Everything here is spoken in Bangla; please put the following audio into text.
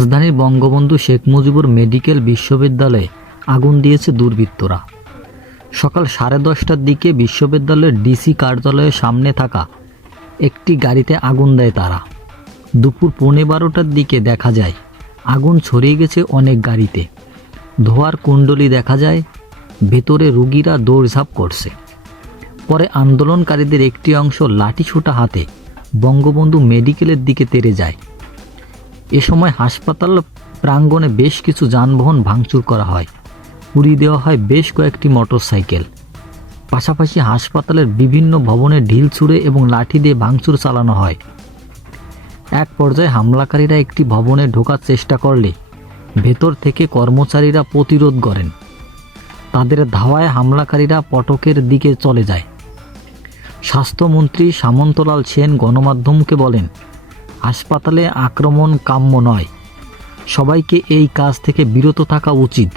রাজধানীর বঙ্গবন্ধু শেখ মুজিবুর মেডিকেল বিশ্ববিদ্যালয়ে আগুন দিয়েছে দুর্বৃত্তরা। সকাল সাড়ে দশটার দিকে বিশ্ববিদ্যালয়ের ডিসি কার্যালয়ের সামনে থাকা একটি গাড়িতে আগুন দেয় তারা। দুপুর পৌনে বারোটার দিকে দেখা যায়, আগুন ছড়িয়ে গেছে অনেক গাড়িতে। ধোয়ার কুণ্ডলি দেখা যায়, ভেতরে রুগীরা দৌড়ঝাঁপ করছে। পরে আন্দোলনকারীদের একটি অংশ লাঠিছোটা হাতে বঙ্গবন্ধু মেডিকেলের দিকে তেড়ে যায়। এ সময় হাসপাতাল প্রাঙ্গণে বেশ কিছু যানবাহন ভাঙচুর করা হয়। পুড়িয়ে দেওয়া হয় বেশ কয়েকটি মোটরসাইকেল। পাশাপাশি হাসপাতালের বিভিন্ন ভবনে ঢিল ছুঁড়ে এবং লাঠি দিয়ে ভাঙচুর চালানো হয়। এক পর্যায়ে হামলাকারীরা একটি ভবনে ঢোকার চেষ্টা করলে ভেতর থেকে কর্মচারীরা প্রতিরোধ করেন। তাদের ধাওয়ায় হামলাকারীরা পটকের দিকে চলে যায়। স্বাস্থ্যমন্ত্রী সামন্তলাল সেন গণমাধ্যমকে বলেন হাসপাতালে আক্রমণ কাম্য নয়। সবাইকে এই কাজ থেকে বিরত থাকা উচিত।